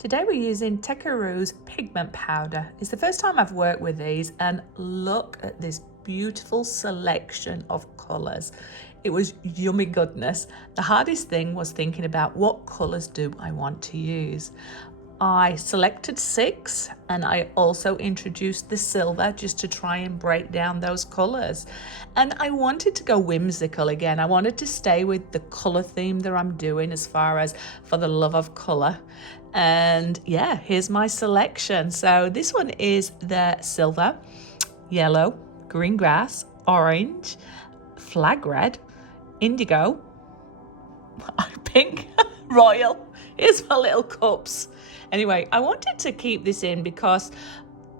Today we're using Tekaru's pigment powder. It's the first time I've worked with these, and look at this beautiful selection of colours. It was yummy goodness. The hardest thing was thinking about what colours do I want to use. I selected 6 and I also introduced the silver just to try and break down those colours. And I wanted to go whimsical again. I wanted to stay with the colour theme that I'm doing as far as for the love of colour. And yeah, here's my selection. So this one is the silver, yellow, green grass, orange, flag red, indigo, pink, royal. Here's my little cups. Anyway, I wanted to keep this in because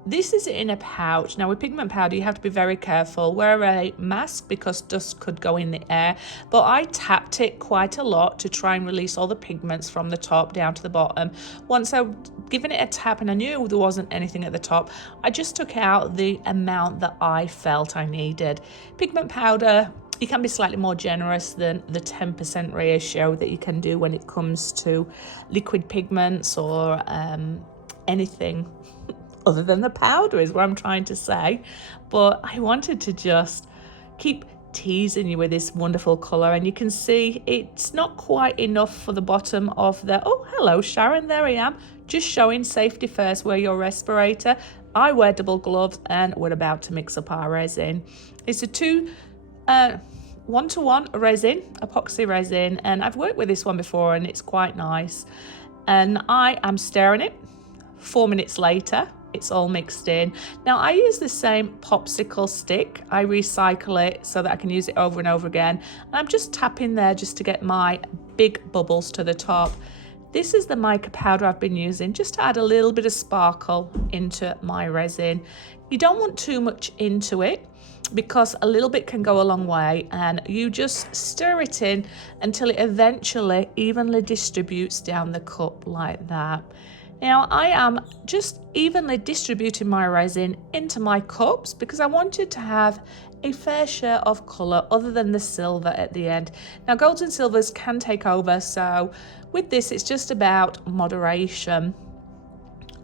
this is in a pouch. Now with pigment powder, you have to be very careful. Wear a mask because dust could go in the air. But I tapped it quite a lot to try and release all the pigments from the top down to the bottom. Once I'd given it a tap and I knew there wasn't anything at the top, I just took out the amount that I felt I needed. Pigment powder, you can be slightly more generous than the 10% ratio that you can do when it comes to liquid pigments or anything other than the powder is what I'm trying to say. But I wanted to just keep teasing you with this wonderful colour, and you can see it's not quite enough for the bottom of the, oh hello Sharon, there I am, just showing safety first. Wear your respirator. I wear double gloves and we're about to mix up our resin. It's a 1-to-1 resin, epoxy resin, and I've worked with this one before and it's quite nice. And I am stirring it. 4 minutes later, it's all mixed in. Now I use the same popsicle stick. I recycle it so that I can use it over and over again. And I'm just tapping there just to get my big bubbles to the top. This is the mica powder I've been using just to add a little bit of sparkle into my resin. You don't want too much into it because a little bit can go a long way, and you just stir it in until it eventually evenly distributes down the cup like that. Now I am just evenly distributing my resin into my cups because I wanted to have a fair share of colour other than the silver at the end. Now golds and silvers can take over, so with this it's just about moderation.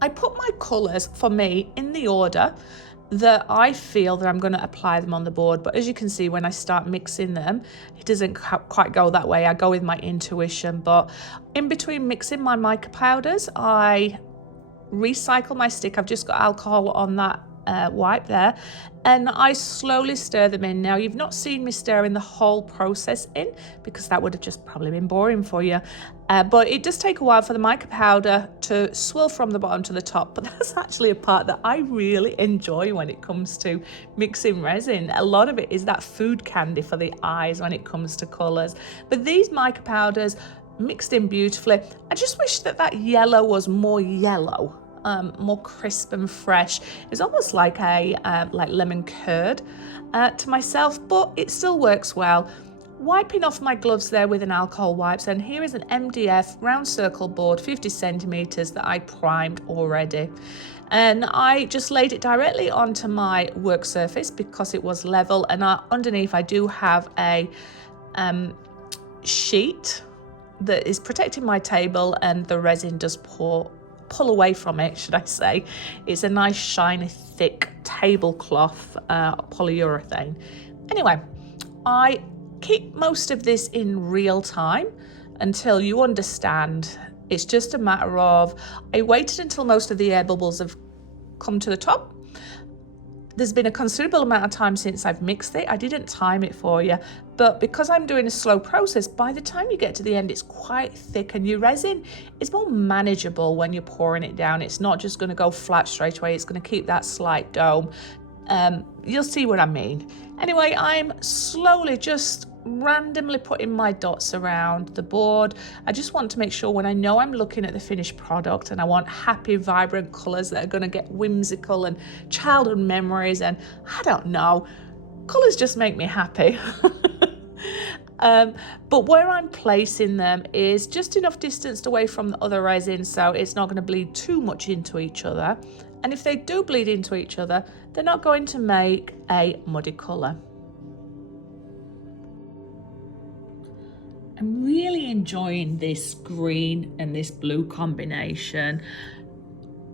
I put my colours for me in the order that I feel that I'm going to apply them on the board, but as you can see when I start mixing them it doesn't quite go that way. I go with my intuition, but in between mixing my mica powders I recycle my stick. I've just got alcohol on that wipe there, and I slowly stir them in. Now you've not seen me stirring the whole process in because that would have just probably been boring for you, but it does take a while for the mica powder to swirl from the bottom to the top. But that's actually a part that I really enjoy when it comes to mixing resin. A lot of it is that food candy for the eyes when it comes to colours, but these mica powders mixed in beautifully. I just wish that that yellow was more yellow, more crisp and fresh. It's almost like a like lemon curd to myself, but it still works well. Wiping off my gloves there with an alcohol wipes, and here is an MDF round circle board 50 centimeters that I primed already, and I just laid it directly onto my work surface because it was level, and underneath I do have a sheet that is protecting my table, and the resin does pull away from it, should I say. It's a nice shiny thick tablecloth polyurethane. Anyway, I keep most of this in real time until you understand. It's just a matter of I waited until most of the air bubbles have come to the top. There's been a considerable amount of time since I've mixed it. I didn't time it for you, but because I'm doing a slow process, by the time you get to the end, it's quite thick, and your resin is more manageable when you're pouring it down. It's not just going to go flat straight away. It's going to keep that slight dome. You'll see what I mean. Anyway, I'm slowly just randomly putting my dots around the board. I just want to make sure when I know I'm looking at the finished product and I want happy, vibrant colours that are going to get whimsical and childhood memories, and I don't know, colours just make me happy. But where I'm placing them is just enough distance away from the other resin so it's not going to bleed too much into each other, and if they do bleed into each other they're not going to make a muddy colour. I'm really enjoying this green and this blue combination.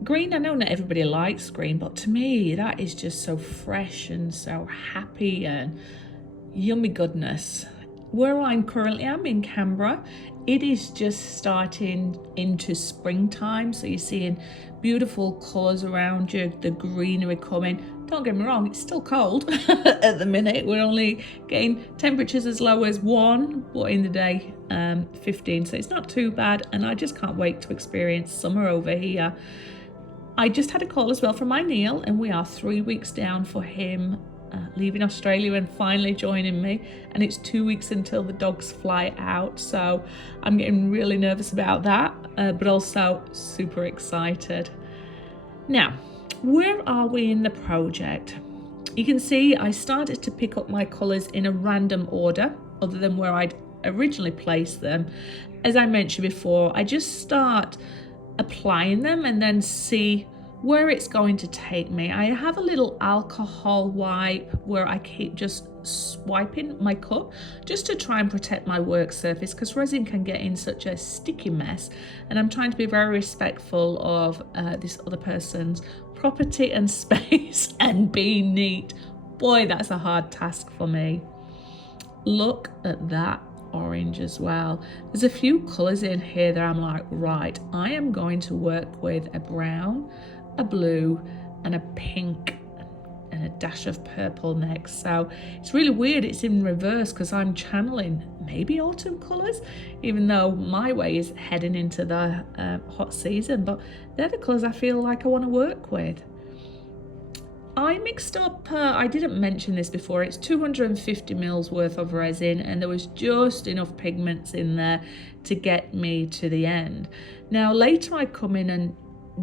Green, I know not everybody likes green, but to me, that is just so fresh and so happy and yummy goodness. Where I'm currently, I'm in Canberra. It is just starting into springtime, so you're seeing beautiful colours around you, the greenery coming. Don't get me wrong, it's still cold at the minute. We're only getting temperatures as low as 1, but in the day 15, so it's not too bad, and I just can't wait to experience summer over here. I just had a call as well from my Neil, and we are 3 weeks down for him leaving Australia and finally joining me, and it's 2 weeks until the dogs fly out, so I'm getting really nervous about that, but also super excited. Now, where are we in the project? You can see I started to pick up my colours in a random order other than where I'd originally placed them. As I mentioned before, I just start applying them and then see where it's going to take me. I have a little alcohol wipe where I keep just swiping my cup just to try and protect my work surface, because resin can get in such a sticky mess, and I'm trying to be very respectful of this other person's property and space and being neat. Boy, that's a hard task for me. Look at that orange as well. There's a few colours in here that I'm like, right, I am going to work with a brown, a blue and a pink and a dash of purple next. So it's really weird, it's in reverse because I'm channeling maybe autumn colours, even though my way is heading into the hot season, but they're the colours I feel like I want to work with. I mixed up, I didn't mention this before, it's 250 mils worth of resin, and there was just enough pigments in there to get me to the end. Now later I come in and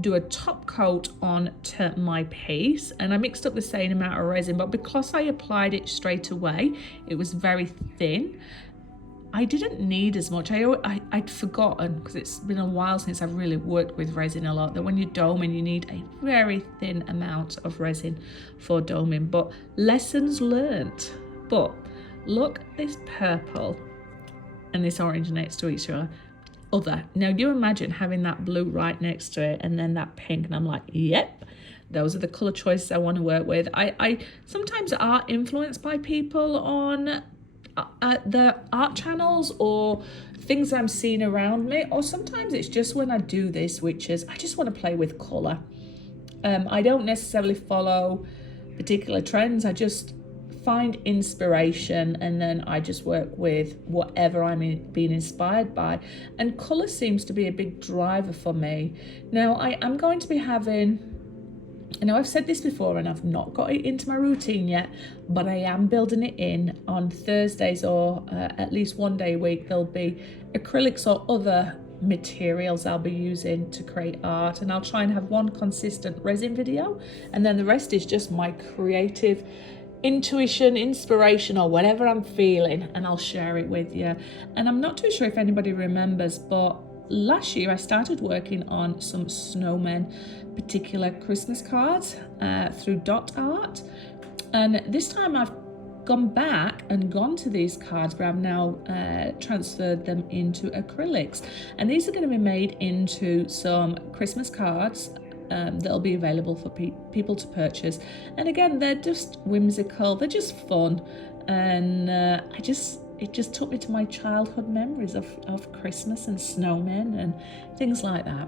do a top coat on to my piece, and I mixed up the same amount of resin, but because I applied it straight away, it was very thin. I didn't need as much. I'd forgotten, because it's been a while since I've really worked with resin a lot, that when you're doming you need a very thin amount of resin for doming, but lessons learnt. But look, this purple and this orange next to each other. Now you imagine having that blue right next to it and then that pink, and I'm like, yep, those are the color choices I want to work with. I sometimes are influenced by people on the art channels or things I'm seeing around me, or sometimes it's just when I do this, which is I just want to play with color. I don't necessarily follow particular trends, I just find inspiration and then I just work with whatever I'm being inspired by, and color seems to be a big driver for me. Now I am going to be having, I know I've said this before and I've not got it into my routine yet, but I am building it in on Thursdays, or at least one day a week there'll be acrylics or other materials I'll be using to create art, and I'll try and have one consistent resin video, and then the rest is just my creative intuition, inspiration, or whatever I'm feeling, and I'll share it with you. And I'm not too sure if anybody remembers, but last year I started working on some snowmen, particular Christmas cards through dot art, and this time I've gone back and gone to these cards, but I've now transferred them into acrylics, and these are going to be made into some Christmas cards that'll be available for people to purchase. And again, they're just whimsical, they're just fun, and it just took me to my childhood memories of Christmas and snowmen and things like that.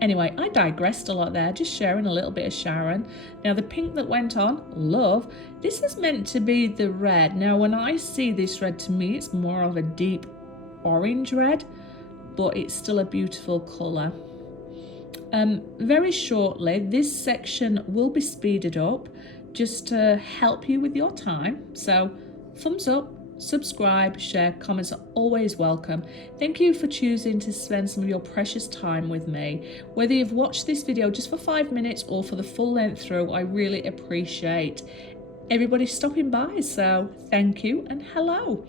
Anyway, I digressed a lot there, just sharing a little bit of Sharon. Now the pink that went on, love. This is meant to be the red. Now when I see this red, to me it's more of a deep orange red, but it's still a beautiful colour. Very shortly, this section will be speeded up just to help you with your time. So thumbs up, subscribe, share, comments are always welcome. Thank you for choosing to spend some of your precious time with me. Whether you've watched this video just for 5 minutes or for the full length through, I really appreciate everybody stopping by. So thank you and hello.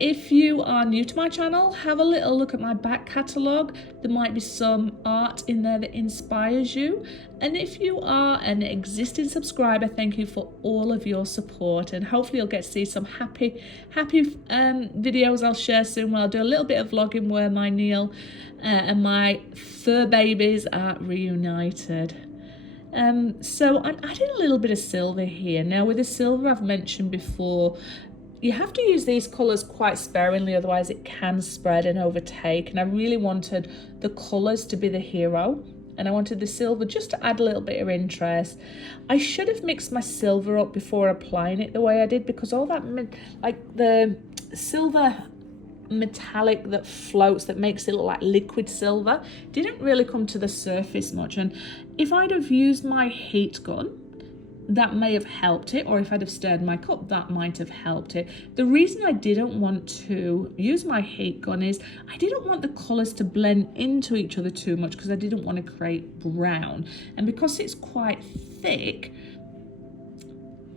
If you are new to my channel, have a little look at my back catalogue. There might be some art in there that inspires you. And if you are an existing subscriber, thank you for all of your support, and hopefully you'll get to see some happy videos I'll share soon, where I'll do a little bit of vlogging where my Neil and my fur babies are reunited. So I'm adding a little bit of silver here. Now with the silver, I've mentioned before, you have to use these colours quite sparingly, otherwise it can spread and overtake. And I really wanted the colours to be the hero, and I wanted the silver just to add a little bit of interest. I should have mixed my silver up before applying it the way I did, because all that, like the silver metallic that floats, that makes it look like liquid silver, didn't really come to the surface much. And if I'd have used my heat gun, that may have helped it, or if I'd have stirred my cup, that might have helped it. The reason I didn't want to use my heat gun is I didn't want the colours to blend into each other too much, because I didn't want to create brown. And because it's quite thick,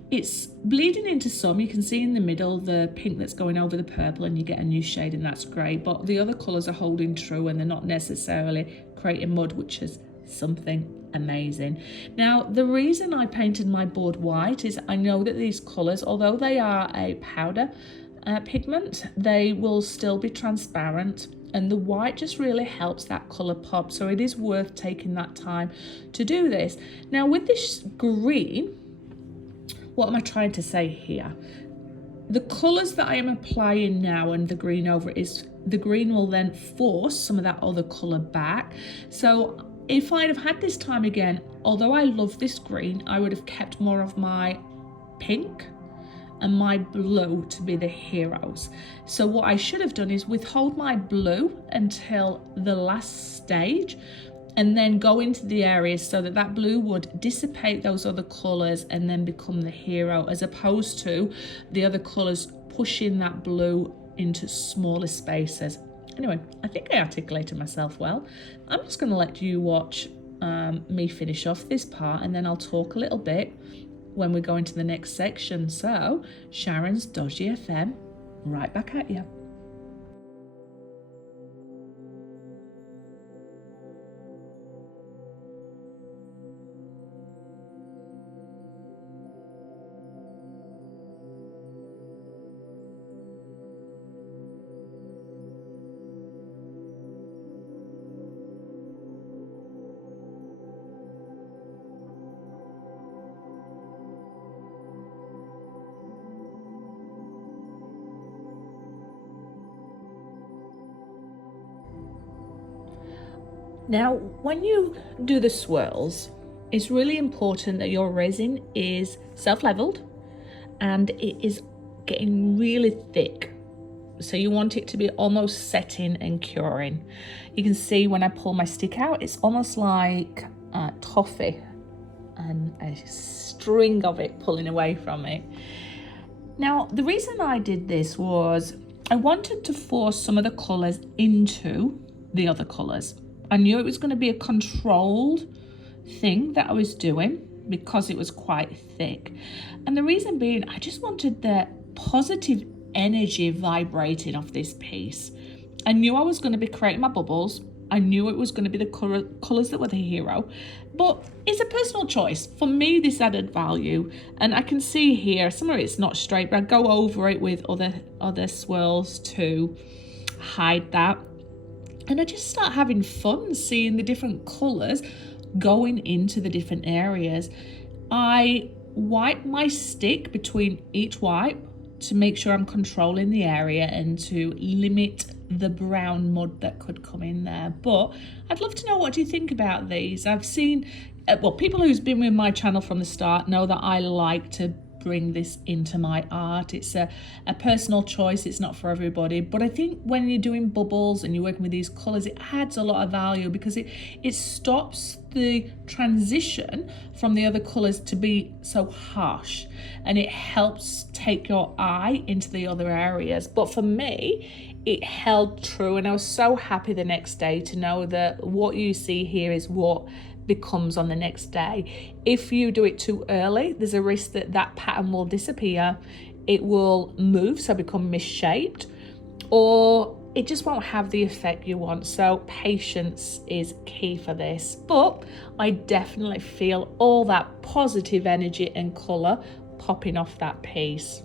it's bleeding into some. You can see in the middle the pink that's going over the purple, and you get a new shade, and that's great. But the other colours are holding true, and they're not necessarily creating mud, which is something amazing. Now the reason I painted my board white is I know that these colours, although they are a powder pigment, they will still be transparent, and the white just really helps that colour pop. So it is worth taking that time to do this. Now with this green, what am I trying to say here? The colours that I am applying now and the green over it, is the green will then force some of that other colour back. So if I'd have had this time again, although I love this green, I would have kept more of my pink and my blue to be the heroes. So what I should have done is withhold my blue until the last stage, and then go into the areas so that that blue would dissipate those other colours and then become the hero, as opposed to the other colours pushing that blue into smaller spaces. Anyway, I think I articulated myself well. I'm just going to let you watch me finish off this part, and then I'll talk a little bit when we go into the next section. So, Sharon's Dodgy FM, right back at you. Now, when you do the swirls, it's really important that your resin is self-leveled and it is getting really thick. So you want it to be almost setting and curing. You can see when I pull my stick out, it's almost like toffee and a string of it pulling away from it. Now, the reason I did this was I wanted to force some of the colours into the other colours. I knew it was going to be a controlled thing that I was doing because it was quite thick. And the reason being, I just wanted the positive energy vibrating off this piece. I knew I was going to be creating my bubbles. I knew it was going to be the colours that were the hero. But it's a personal choice. For me, this added value. And I can see here, some of it's not straight, but I go over it with other swirls to hide that. And I just start having fun seeing the different colours going into the different areas. I wipe my stick between each wipe to make sure I'm controlling the area and to limit the brown mud that could come in there. But I'd love to know, what do you think about these? I've seen, well, people who's been with my channel from the start know that I like to bring this into my art. It's a personal choice. It's not for everybody, but I think when you're doing bubbles and you're working with these colors, it adds a lot of value because it stops the transition from the other colors to be so harsh, and it helps take your eye into the other areas. But for me, it held true, and I was so happy the next day to know that what you see here is what becomes on the next day. If you do it too early, there's a risk that that pattern will disappear. it will move, so become misshaped, or it just won't have the effect you want. So patience is key for this. But I definitely feel all that positive energy and colour popping off that piece.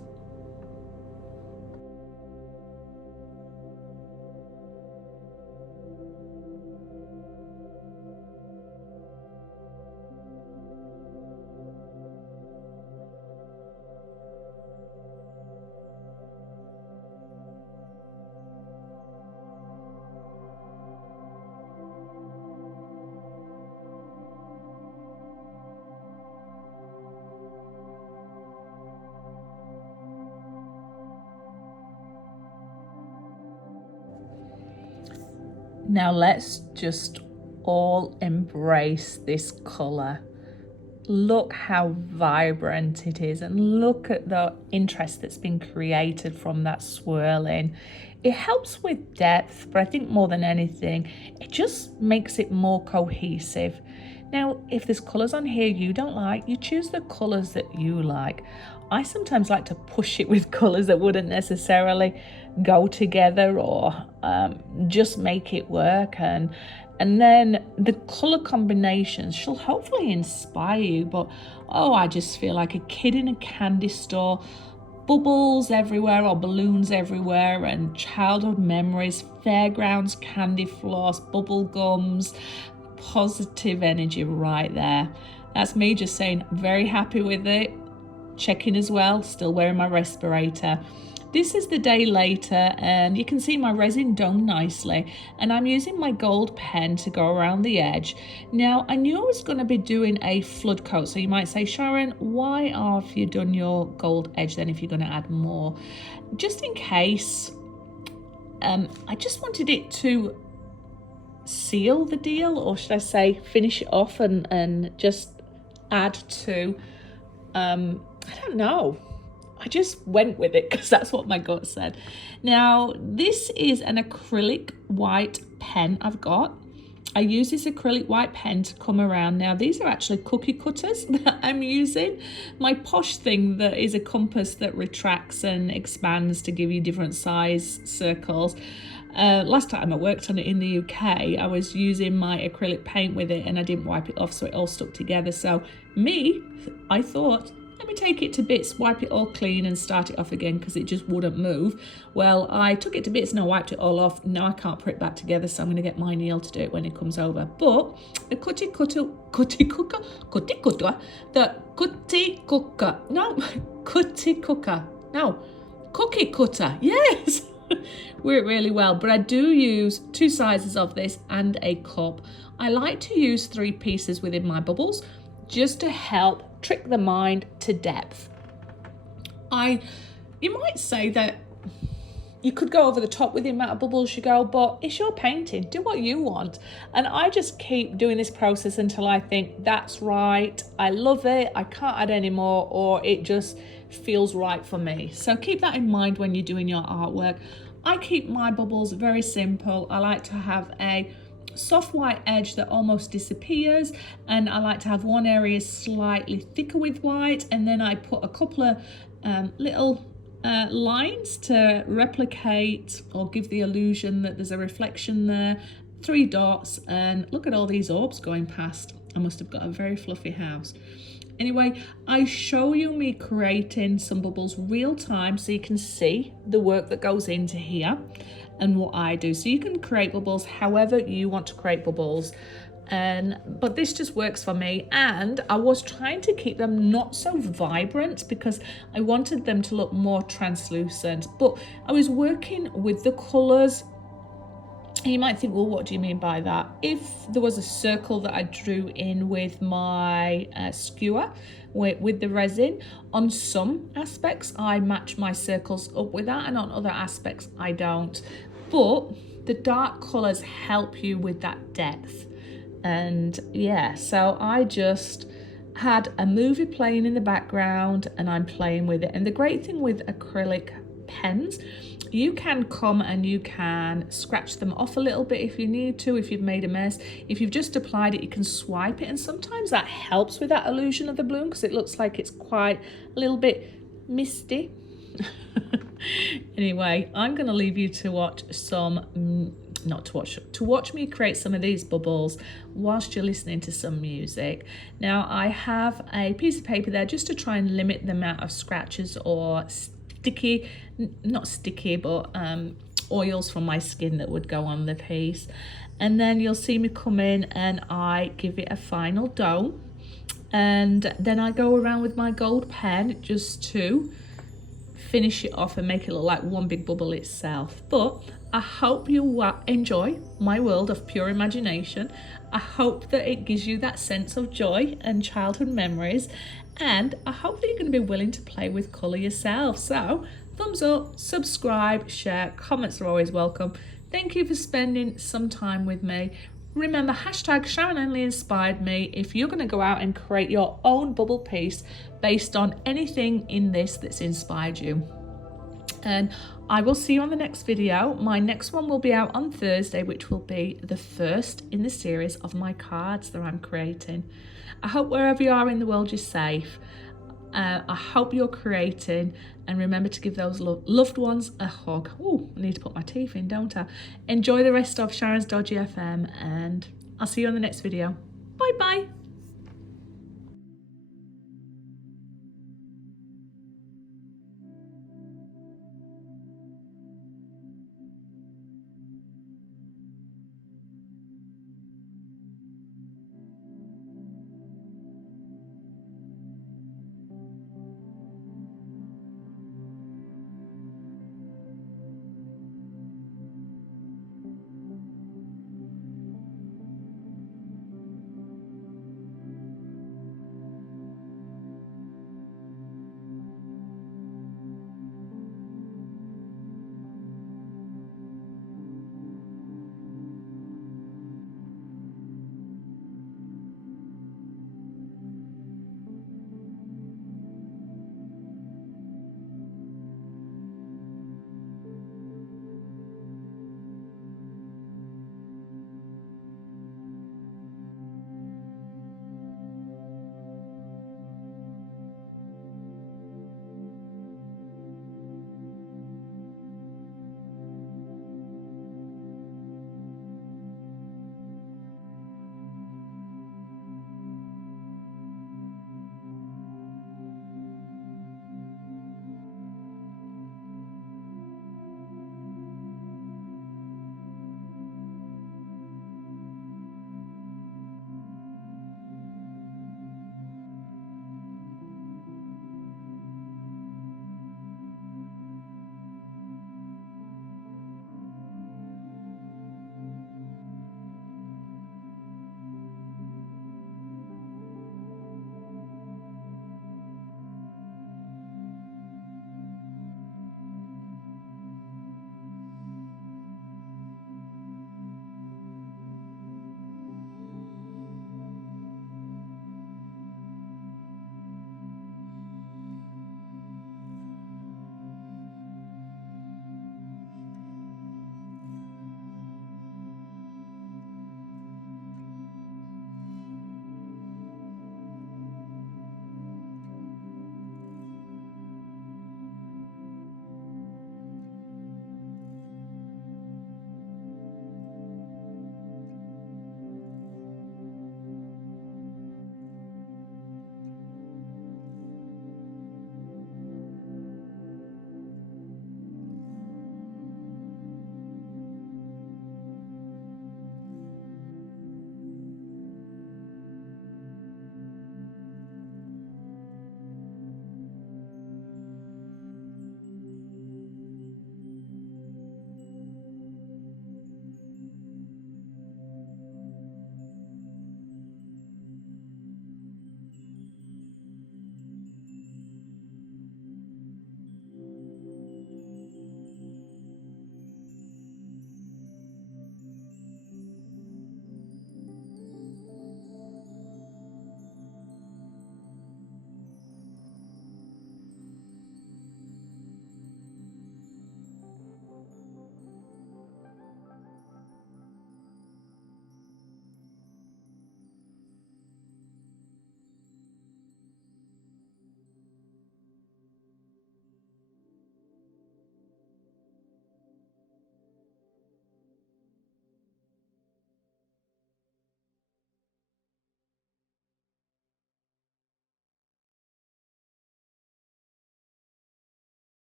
Now let's just all embrace this colour. Look how vibrant it is, and look at the interest that's been created from that swirling. It helps with depth, but I think more than anything, it just makes it more cohesive. Now, if there's colours on here you don't like, you choose the colours that you like. I sometimes like to push it with colours that wouldn't necessarily go together, or just make it work, and then the colour combinations shall hopefully inspire you. But oh, I just feel like a kid in a candy store. Bubbles everywhere, or balloons everywhere, and childhood memories, fairgrounds, candy floss, bubble gums, positive energy right there. That's me just saying very happy with it. Checking as well, still wearing my respirator. This is the day later, and you can see my resin domed nicely, and I'm using my gold pen to go around the edge. Now, I knew I was going to be doing a flood coat, so you might say, Sharon, why have you done your gold edge then if you're going to add more? Just in case, I just wanted it to seal the deal, or should I say finish it off and just add to, I don't know. I just went with it because that's what my gut said. Now, this is an acrylic white pen I've got. I use this acrylic white pen to come around. Now, these are actually cookie cutters that I'm using. My posh thing that is a compass that retracts and expands to give you different size circles. Last time I worked on it in the UK, I was using my acrylic paint with it and I didn't wipe it off, so it all stuck together. So I thought, let me take it to bits, wipe it all clean and start it off again because it just wouldn't move. Well, I took it to bits and I wiped it all off. Now I can't put it back together, so I'm going to get my Neil to do it when it comes over. But the cookie cutter, yes, worked really well. But I do use 2 sizes of this and a cup. I like to use 3 pieces within my bubbles just to help trick the mind to depth. You might say that you could go over the top with the amount of bubbles you go, but it's your painting, do what you want. And I just keep doing this process until I think that's right, I love it, I can't add any more, or it just feels right for me. So keep that in mind when you're doing your artwork. I keep my bubbles very simple. I like to have a soft white edge that almost disappears, and I like to have one area slightly thicker with white, and then I put a couple of little lines to replicate or give the illusion that there's a reflection there, 3 dots, and look at all these orbs going past. I must have got a very fluffy house. Anyway, I show you me creating some bubbles real time so you can see the work that goes into here and what I do. So you can create bubbles however you want to create bubbles. But this just works for me, and I was trying to keep them not so vibrant because I wanted them to look more translucent, but I was working with the colours. You might think, well, what do you mean by that? If there was a circle that I drew in with my skewer, with the resin, on some aspects I match my circles up with that, and on other aspects I don't. But the dark colours help you with that depth. And yeah, so I just had a movie playing in the background and I'm playing with it. And the great thing with acrylic pens, you can come and you can scratch them off a little bit if you need to, if you've made a mess. If you've just applied it, you can swipe it, and sometimes that helps with that illusion of the bloom because it looks like it's quite a little bit misty. Anyway, I'm going to leave you to watch some, to watch me create some of these bubbles whilst you're listening to some music. Now, I have a piece of paper there just to try and limit the amount of scratches or not sticky, but oils from my skin that would go on the piece. And then you'll see me come in and I give it a final dough. And then I go around with my gold pen just to finish it off and make it look like one big bubble itself. But I hope you enjoy my world of pure imagination. I hope that it gives you that sense of joy and childhood memories, and I hope that you're going to be willing to play with colour yourself. So thumbs up, subscribe, share, comments are always welcome. Thank you for spending some time with me. Remember, hashtag Sharon only inspired me if you're going to go out and create your own bubble piece based on anything in this that's inspired you. And I will see you on the next video. My next one will be out on Thursday, which will be the first in the series of my cards that I'm creating. I hope wherever you are in the world you're safe. I hope you're creating, and remember to give those loved ones a hug. Oh, I need to put my teeth in, don't I? Enjoy the rest of Sharon's Dodgy FM, and I'll see you on the next video. Bye bye.